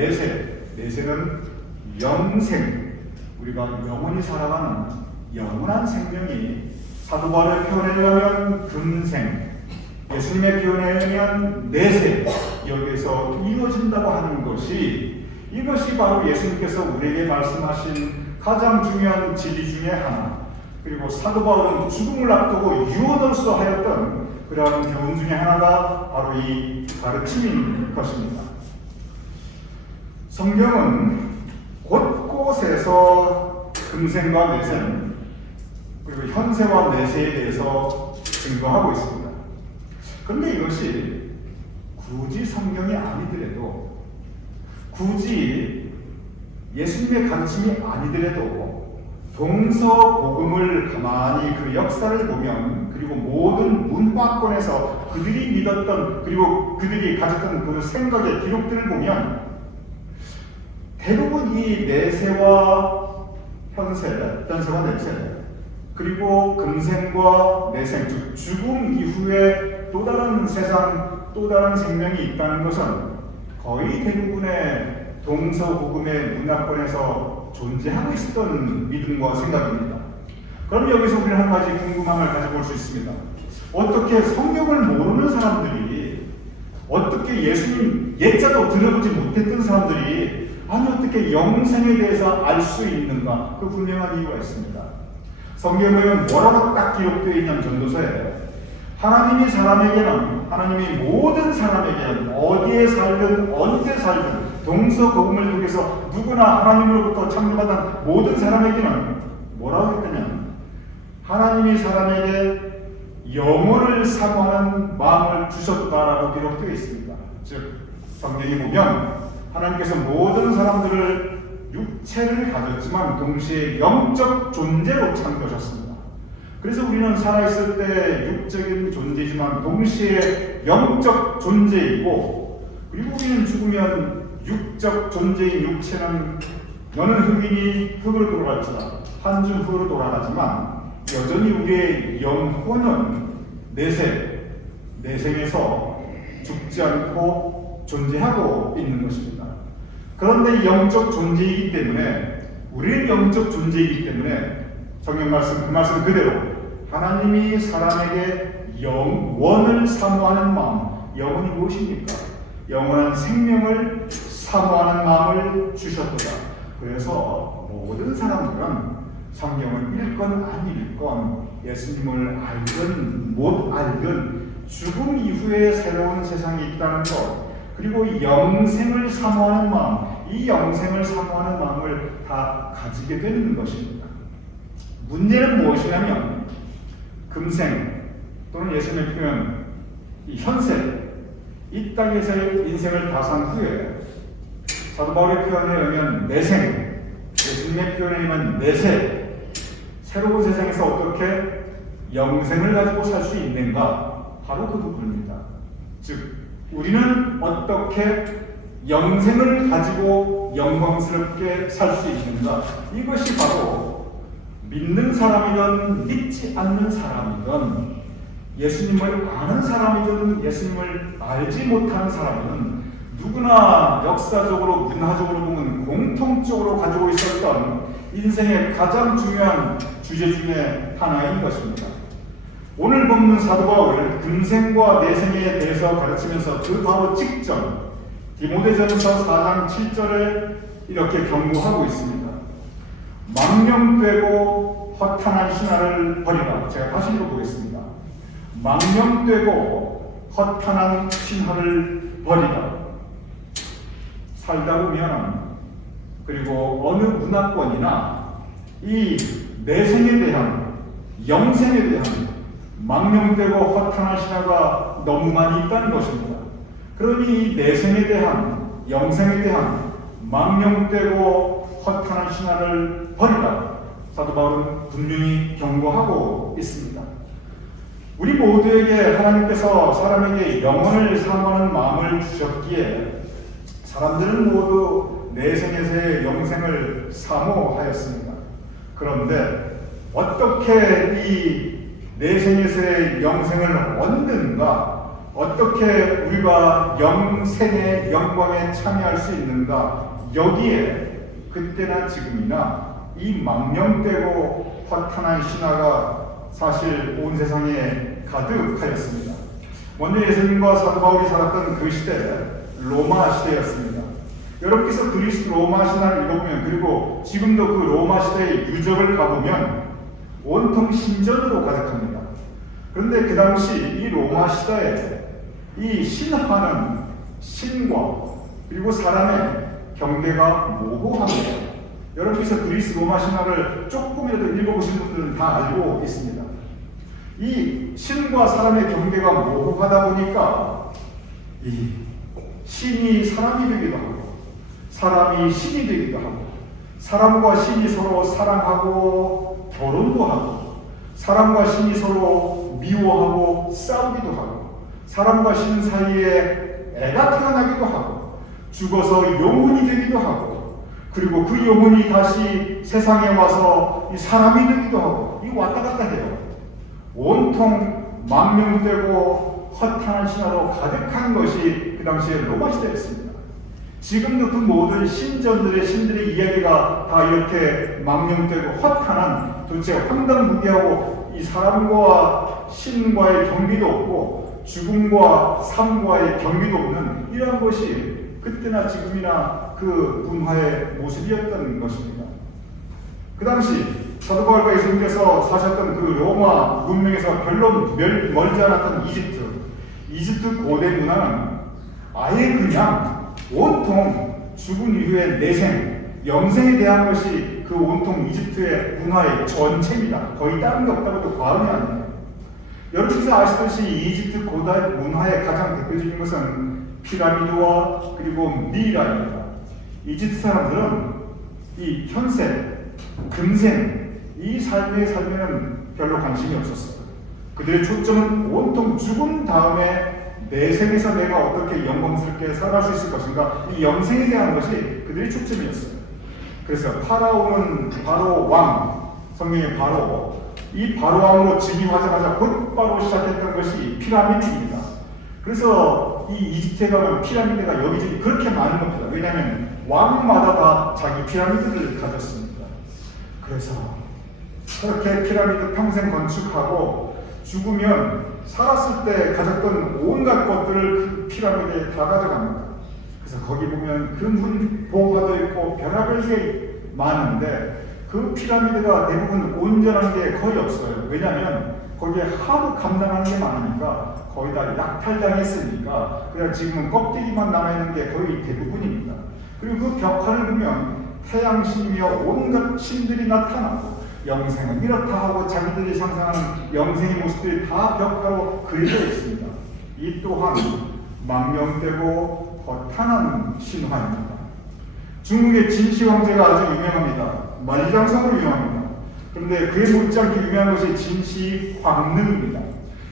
내세는 영생, 우리가 영원히 살아가는 영원한 생명이 사도 바울의 표현에 의하면 금생, 예수님의 표현에 의하면 내세, 여기에서 이루어진다고 하는 것이 이것이 바로 예수님께서 우리에게 말씀하신 가장 중요한 진리 중에 하나, 그리고 사도 바울은 죽음을 앞두고 유언으로서 하였던 그러한 교훈 중에 하나가 바로 이 가르침인 것입니다. 성경은 곳곳에서 금생과 내생, 그리고 현세와 내세에 대해서 증거하고 있습니다. 그런데 이것이 굳이 성경이 아니더라도, 굳이 예수님의 가르침이 아니더라도 동서복음을 가만히 그 역사를 보면, 그리고 모든 문화권에서 그들이 믿었던, 그리고 그들이 가졌던 그 생각의 기록들을 보면 대부분 이 내세와 현세와 내세, 그리고 금생과 내생, 즉 죽음 이후에 또 다른 세상, 또 다른 생명이 있다는 것은 거의 대부분의 동서복음의 문화권에서 존재하고 있었던 믿음과 생각입니다. 그럼 여기서 우리는 한 가지 궁금함을 가져볼 수 있습니다. 어떻게 성경을 모르는 사람들이, 어떻게 예수님 옛자도 들어보지 못했던 사람들이 아니 어떻게 영생에 대해서 알 수 있는가? 그 분명한 이유가 있습니다. 성경에 보면 뭐라고 딱 기록되어 있냐면 전도서에 하나님이 모든 사람에게 어디에 살든 언제 살든 동서복음을 통해서 누구나 하나님으로부터 창조받은 모든 사람에게는 뭐라고 했냐면 하나님이 사람에게 영혼을 사모하는 마음을 주셨다라고 기록되어 있습니다. 즉 성경에 보면 하나님께서 모든 사람들을 육체를 가졌지만 동시에 영적 존재로 창조하셨습니다. 그래서 우리는 살아있을 때 육적인 존재지만 동시에 영적 존재이고, 그리고 우리는 죽으면 육적 존재인 육체는 너는 흑인이 흙으로 돌아갈지라 한 줌 흙으로 돌아가지만 여전히 우리의 영혼은 내생에서 죽지 않고 존재하고 있는 것입니다. 그런데 영적 존재이기 때문에, 우리는 영적 존재이기 때문에 성경 말씀, 그 말씀 그대로 하나님이 사람에게 영원을 사모하는 마음, 영혼이 무엇입니까? 영원한 생명을 사모하는 마음을 주셨도다. 그래서 모든 사람들은 성경을 읽건 안 읽건 예수님을 알든 못 알든 죽음 이후에 새로운 세상이 있다는 것, 그리고 영생을 사모하는 마음, 이 영생을 사모하는 마음을 다 가지게 되는 것입니다. 문제는 무엇이냐면 금생 또는 예수님의 표현 이 현세, 이 땅에서의 인생을 다 산 후에 사도 바울의 표현에 의하면 내생, 예수님의 표현에 의하면 내세, 새로운 세상에서 어떻게 영생을 가지고 살 수 있는가, 바로 그 부분입니다. 즉 우리는 어떻게 영생을 가지고 영광스럽게 살 수 있는가, 이것이 바로 믿는 사람이든 믿지 않는 사람이든 예수님을 아는 사람이든 예수님을 알지 못하는 사람이든 누구나 역사적으로 문화적으로 보면 공통적으로 가지고 있었던 인생의 가장 중요한 주제 중에 하나인 것입니다. 오늘 본문 사도 바울은 금생과 내생에 대해서 가르치면서 그 바로 직전 디모데전서 4장 7절에 이렇게 경고하고 있습니다. 망령되고 허탄한 신화를 버리라. 제가 다시 읽어보겠습니다. 망령되고 허탄한 신화를 버리라. 살다 보면, 그리고 어느 문화권이나 이 내생에 대한, 영생에 대한 망령되고 허탄한 신화가 너무 많이 있다는 것입니다. 그러니 이 내생에 대한, 영생에 대한 망령되고 허탄한 신화를 버리라. 사도 바울은 분명히 경고하고 있습니다. 우리 모두에게 하나님께서 사람에게 영혼을 사모하는 마음을 주셨기에 사람들은 모두 내생에서의 영생을 사모하였습니다. 그런데 어떻게 이 내생에서의 영생을 얻는가, 어떻게 우리가 영생의 영광에 참여할 수 있는가, 여기에 그때나 지금이나 이 망령되고 허탄한 신화가 사실 온 세상에 가득하였습니다. 먼저 예수님과 사도 바울이 살았던 그 시대, 로마 시대였습니다. 여러분께서 그리스 로마 신화를 읽어보면, 그리고 지금도 그 로마 시대의 유적을 가보면 온통 신전으로 가득합니다. 그런데 그 당시 이 로마 시대에 이 신화는 신과 그리고 사람의 경계가 모호합니다. 여러분께서 그리스 로마 신화를 조금이라도 읽어보신 분들은 다 알고 있습니다. 이 신과 사람의 경계가 모호하다 보니까 이 신이 사람이 되기도 하고 사람이 신이 되기도 하고 사람과 신이 서로 사랑하고 결혼도 하고 사람과 신이 서로 미워하고 싸우기도 하고 사람과 신 사이에 애가 태어나기도 하고 죽어서 영혼이 되기도 하고 그리고 그 영혼이 다시 세상에 와서 이 사람이 되기도 하고 이 왔다 갔다 해요. 온통 망령되고 허탄한 신화로 가득한 것이 그 당시에 로마 시대였습니다. 지금도 그 모든 신전들의 신들의 이야기가 다 이렇게 망령되고 허탄한 도대체 황당무계하고 이 사람과 신과의 경비도 없고 죽음과 삶과의 경비도 없는 이러한 것이 그때나 지금이나 그 문화의 모습이었던 것입니다. 그 당시 사도 바울과 예수님께서 사셨던 그 로마 문명에서 별로 멀지 않았던 이집트 고대 문화는 아예 그냥 온통 죽은 이후의 내생, 영생에 대한 것이 그 온통 이집트의 문화의 전체입니다. 거의 다른 게 없다고 해도 과언이 아니에요. 여러분께서 아시듯이 이집트 고대 문화의 가장 대표적인 것은 피라미드와 그리고 미이라입니다. 이집트 사람들은 이 현세, 금생, 이 삶의 삶에는 별로 관심이 없었어요. 그들의 초점은 온통 죽은 다음에 내 생에서 내가 어떻게 영광스럽게 살아갈 수 있을 것인가, 이 영생에 대한 것이 그들의 초점이었어요. 그래서 파라오는 바로 왕, 성경의 바로, 이 바로 왕으로 즉위하자마자 곧바로 시작했던 것이 피라미드입니다. 그래서 이 이집트에 가면 피라미드가 여기저기 그렇게 많은 겁니다. 왜냐하면 왕마다 다 자기 피라미드를 가졌습니다. 그래서 그렇게 피라미드 평생 건축하고 죽으면 살았을 때 가졌던 온갖 것들을 그 피라미드에 다 가져갑니다. 그래서 거기 보면 금은 보화도 있고 별의별 게 많은데 그 피라미드가 대부분 온전한 게 거의 없어요. 왜냐하면 거기에 하도 감당하는 게 많으니까 거의 다 약탈당했으니까 그냥 지금은 껍데기만 남아있는 게 거의 대부분입니다. 그리고 그 벽화를 보면 태양신이며 온갖 신들이 나타나고 영생은 이렇다 하고 자기들이 상상하는 영생의 모습들이 다 벽화로 그려져 있습니다. 이 또한 망령되고 허탄한 신화입니다. 중국의 진시 황제가 아주 유명합니다. 만리장성으로 유명합니다. 그런데 그에 못지않게 유명한 것이 진시 광릉입니다.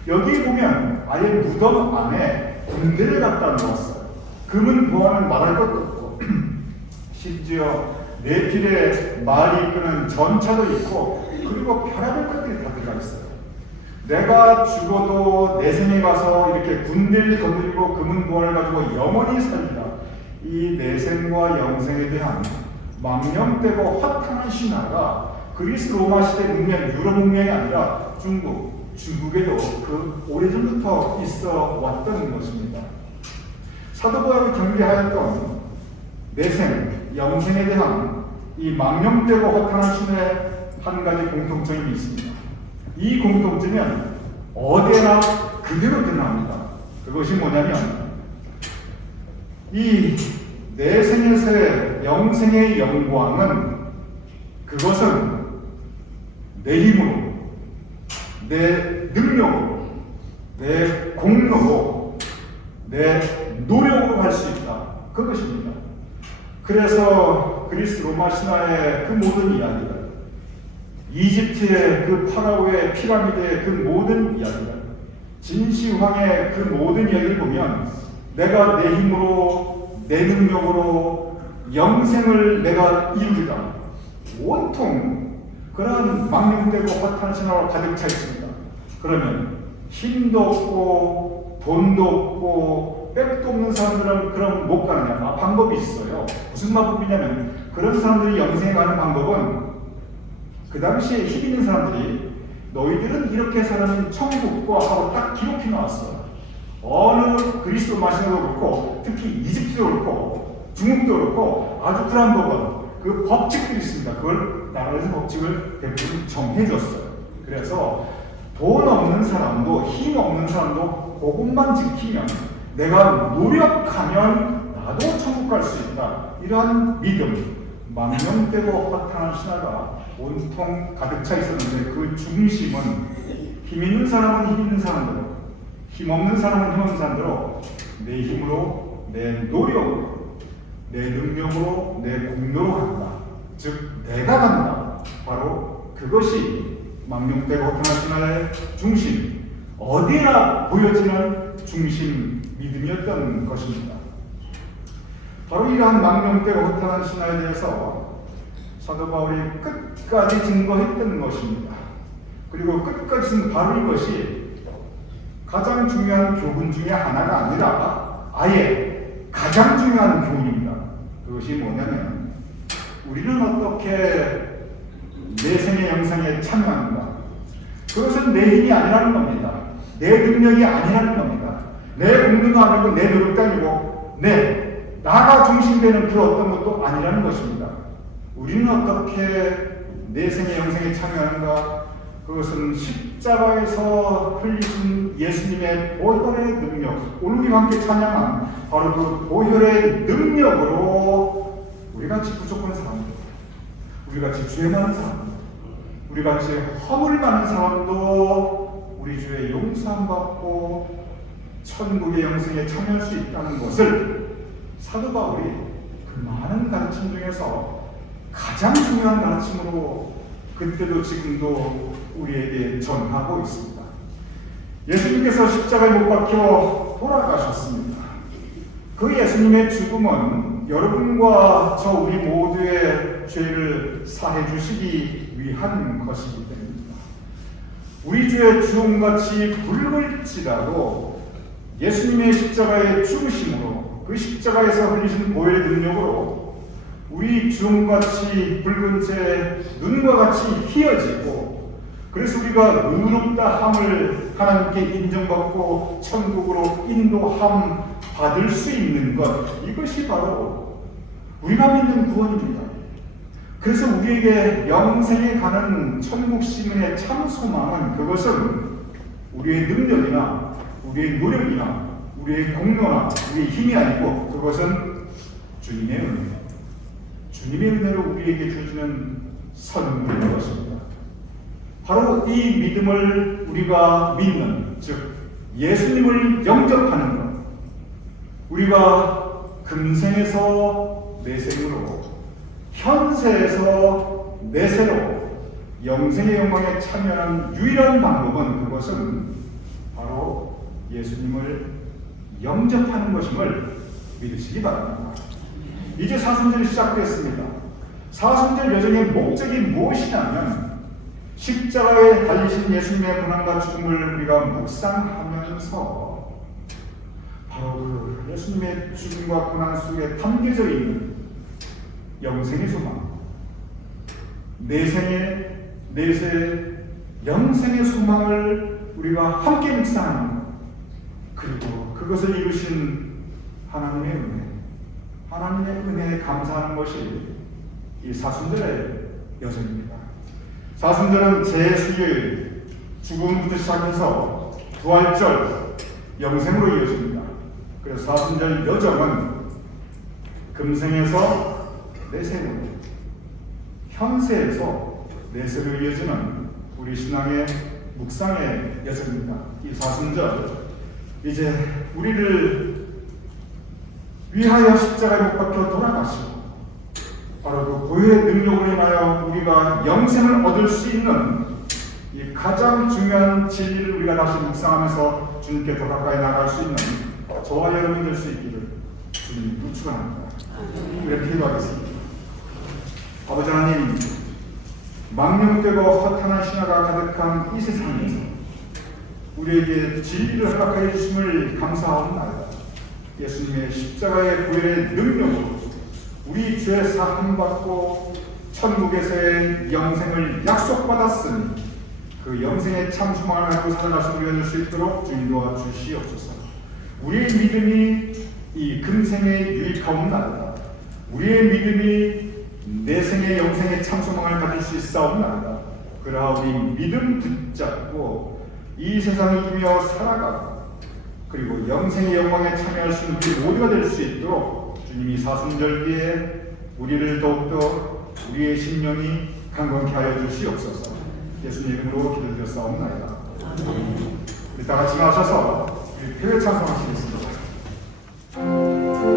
여기 보면 아예 무덤 안에 군대를 갖다 놓았어요. 금은 보안은 말할 것도 없고 심지어 내필에 말이 이끄는 전차도 있고 그리고 별의별 것들이 다 들어가 있어요. 내가 죽어도 내 생에 가서 이렇게 군대를 거느리고 금은 보안을 가지고 영원히 살리라. 이 내생과 영생에 대한 망령되고 허탄한 신화가 그리스 로마 시대 문명, 유럽 문명이 아니라 중국에도 그 오래전부터 있어 왔던 것입니다. 사도 바울이 경계하였던 내생, 영생에 대한 이 망령되고 허탄한 신의 한 가지 공통점이 있습니다. 이 공통점은 어디에나 그대로 드러납니다. 그것이 뭐냐면 이 내생에서의 영생의 영광은 그것은 내 힘으로, 내 능력으로, 내 공로로, 내 노력으로 할 수 있다. 그것입니다. 그래서 그리스 로마 신화의 그 모든 이야기들, 이집트의 그 파라오의 피라미드의 그 모든 이야기들, 진시황의 그 모든 이야기를 보면 내가 내 힘으로, 내 능력으로 영생을 내가 이루리라. 온통 그러한 망령되고 허탄한 신화로 가득 차 있습니다. 그러면 힘도 없고 돈도 없고 백도 없는 사람들은 그럼 못 가느냐? 방법이 있어요. 무슨 방법이냐면 그런 사람들이 영생에 가는 방법은 그 당시에 힘 있는 사람들이 너희들은 이렇게 살아는 천국과 하고 딱 기록해 나왔어요. 어느 그리스 마시아도 그렇고 특히 이집트도 그렇고 중국도 그렇고 아주 그런 법은 그 법칙들이 있습니다. 그걸 나라에서 법칙을 대부분 정해줬어요. 그래서 돈 없는 사람도 힘 없는 사람도 그것만 지키면 내가 노력하면 나도 천국 갈 수 있다. 이러한 믿음, 망령되고 허탄한 신화가 온통 가득 차 있었는데 그 중심은 힘 있는 사람은 힘 있는 사람대로, 힘 없는 사람은 힘 없는 사람대로 내 힘으로, 내 노력으로, 내 능력으로, 내 공로로 한다. 즉 내가 간다. 바로 그것이 망령되고 허탄한 신화의 중심, 어디나 보여지는 중심 믿음이었던 것입니다. 바로 이러한 망령되고 허탄한 신화에 대해서 사도 바울이 끝까지 증거했던 것입니다. 그리고 끝까지 바로 이것이 가장 중요한 교훈 중에 하나가 아니라 아예 가장 중요한 교훈입니다. 그것이 뭐냐면 우리는 어떻게 내 생의 영상에 참여하는가? 그것은 내 힘이 아니라는 겁니다. 내 능력이 아니라는 겁니다. 내 공로가 아니고 내 노력도 아니고 나가 중심되는 그 어떤 것도 아니라는 것입니다. 우리는 어떻게 내 생의 영생에 참여하는가? 그것은 십자가에서 흘리신 예수님의 보혈의 능력, 오늘 우리와 함께 찬양한 바로 그 보혈의 능력으로 우리같이 부족한 사람들, 우리같이 죄 많은 사람들, 우리같이 허물 많은 사람도 우리 주의 용서함 받고 천국의 영생에 참여할 수 있다는 것을 사도 바울이 그 많은 가르침 중에서 가장 중요한 가르침으로 그때도 지금도 우리에게 전하고 있습니다. 예수님께서 십자가에 못 박혀 돌아가셨습니다. 그 예수님의 죽음은 여러분과 저 우리 모두의 죄를 사해 주시기 위한 것이기 때문입니다. 우리 주의 주홍같이 붉을지라도 예수님의 십자가의 죽으심으로 그 십자가에서 흘리신 보혈의 능력으로 우리 주홍같이 붉은 채 눈과 같이 희어지고 그래서 우리가 의롭다 함을 하나님께 인정받고 천국으로 인도함 받을 수 있는 것, 이것이 바로 우리가 믿는 구원입니다. 그래서 우리에게 영생에 가는 천국 시민의 참 소망은 그것은 우리의 능력이나 우리의 노력이나 우리의 공로나 우리의 힘이 아니고 그것은 주님의 은혜, 주님의 은혜로 우리에게 주시는 선물인 것입니다. 바로 이 믿음을 우리가 믿는, 즉 예수님을 영접하는 것, 우리가 금생에서 내생으로, 현세에서 내세로 영생의 영광에 참여하는 유일한 방법은 그것은 바로 예수님을 영접하는 것임을 믿으시기 바랍니다. 이제 사순절이 시작됐습니다. 사순절 여정의 목적이 무엇이냐면 십자가에 달리신 예수님의 고난과 죽음을 우리가 묵상하면서 바로 그 예수님의 죽음과 고난 속에 담겨져 있는 영생의 소망, 내세 영생의 소망을 우리가 함께 묵상하는 것, 그리고 그것을 이루신 하나님의 은혜에 감사하는 것이 이 사순절의 여정입니다. 사순절은 제수일, 죽음부터 시작해서 부활절, 영생으로 이어집니다. 그래서 사순절 여정은 금생에서 내세로, 현세에서 내세로 이어지는 우리 신앙의 묵상의 여정입니다. 이 사순절, 이제 우리를 위하여 십자가에 못 박혀 돌아가시고 바로 그 보혈의 능력으로 인하여 우리가 영생을 얻을 수 있는 이 가장 중요한 진리를 우리가 다시 묵상하면서 주님께 더 가까이 나갈 수 있는 저와 여러분 될 수 있기를 주님 축원합니다. 이렇게 기도하겠습니다. 아버지 하나님, 망령되고 허탄한 신화가 가득한 이 세상에서 우리에게 진리를 허락하여 주심을 감사합니다. 예수님의 십자가의 보혈의 능력으로 우리 죄 사함 받고 천국에서의 영생을 약속받았으니 그 영생의 참 소망을 가지고 살아가시고 이어질 수 있도록 주님 도와주시옵소서. 우리의 믿음이 이 금생에 유익하옵나이다. 우리의 믿음이 내생의 영생의 참 소망을 가질 수 있사옵나이다. 그러하오니 믿음 붙잡고 이 세상을 이기며 살아가고 그리고 영생의 영광에 참여할 수 있는 우리 모두가 될 수 있도록 주님이 사순절기에 우리를 더욱더 우리의 심령이 강건케 하여 주시옵소서. 예수님 이름으로 기도드렸사옵나이다. 우리 다 같이 나서서 우리 교회 찬송하시겠습니다. 주나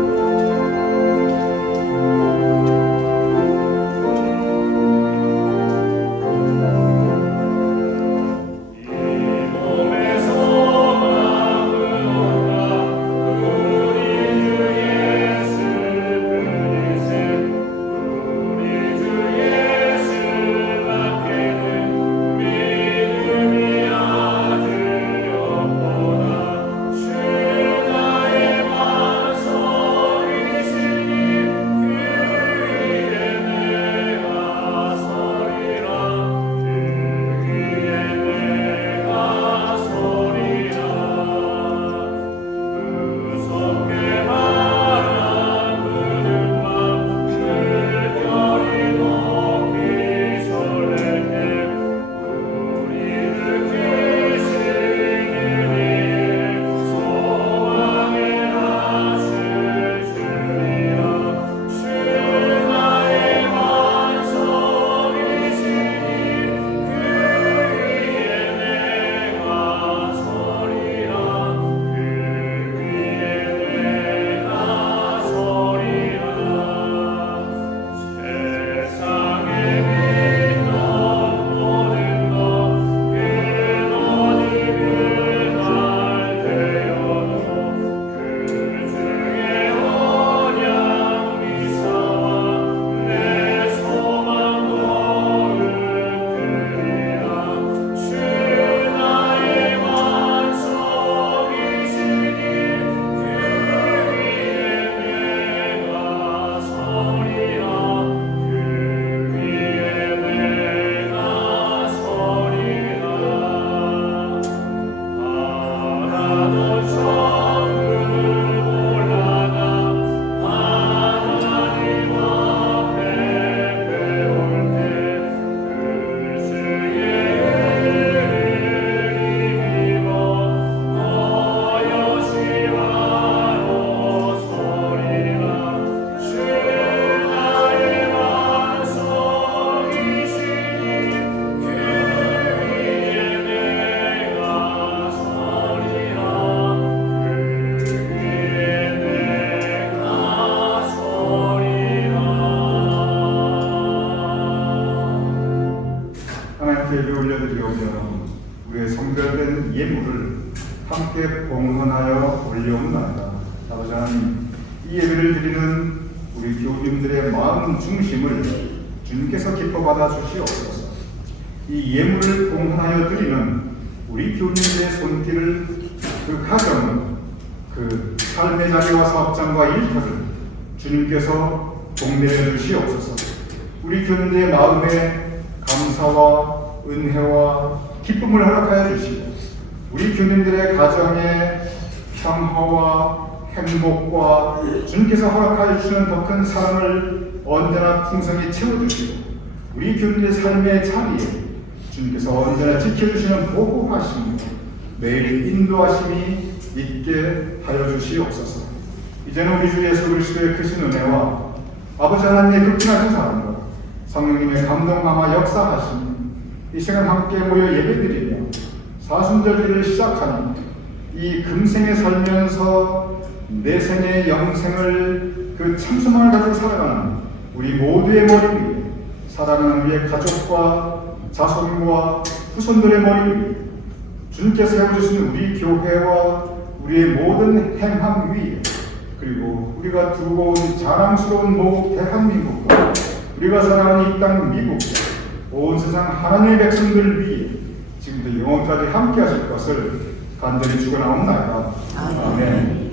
하나님께 예배 올려드리오며 우리의 성별된 예물을 함께 봉헌하여 올려옵나이다. 아버지 하나님, 이 예배를 드리는 우리 교우님들의 마음 중심을 주님께서 기뻐 받아 주시옵소서. 이 예물을 봉헌하여 드리는 우리 교우님들의 손길을, 그 가정, 그 삶의 자리와 사업장과 일터를 주님께서 동내려 주시옵소서. 우리 교우님들의 마음에 감사와 은혜와 기쁨을 허락하여 주시고 우리 교우님들의 가정에 평화와 행복과 주님께서 허락하여 주시는 더 큰 사랑을 언제나 풍성히 채워주시고 우리 교우님의 삶의 자리에 주님께서 언제나 지켜주시는 보호하심과 매일 인도하심이 있게 하여 주시옵소서. 이제는 우리 주 예수 그리스도의 크신 은혜와 아버지 하나님의 극진하신 사랑과 성령님의 감동 감화 역사하심이 이 시간 함께 모여 예배드리며 사순절기를 시작하니 이 금생에 살면서 내 생의 영생을 그 참소망을 가지고 살아가는 우리 모두의 머리 위에, 사랑하는 우리의 가족과 자손과 후손들의 머리 위에, 주님께서 세워주신 우리 교회와 우리의 모든 행함 위에, 그리고 우리가 두고 온 자랑스러운 모국 대한민국과 우리가 사랑하는 이 땅 미국, 온 세상 하나님의 백성들 위에 지금부터 영원까지 함께 하실 것을 간절히 축원하옵나이다. 아멘.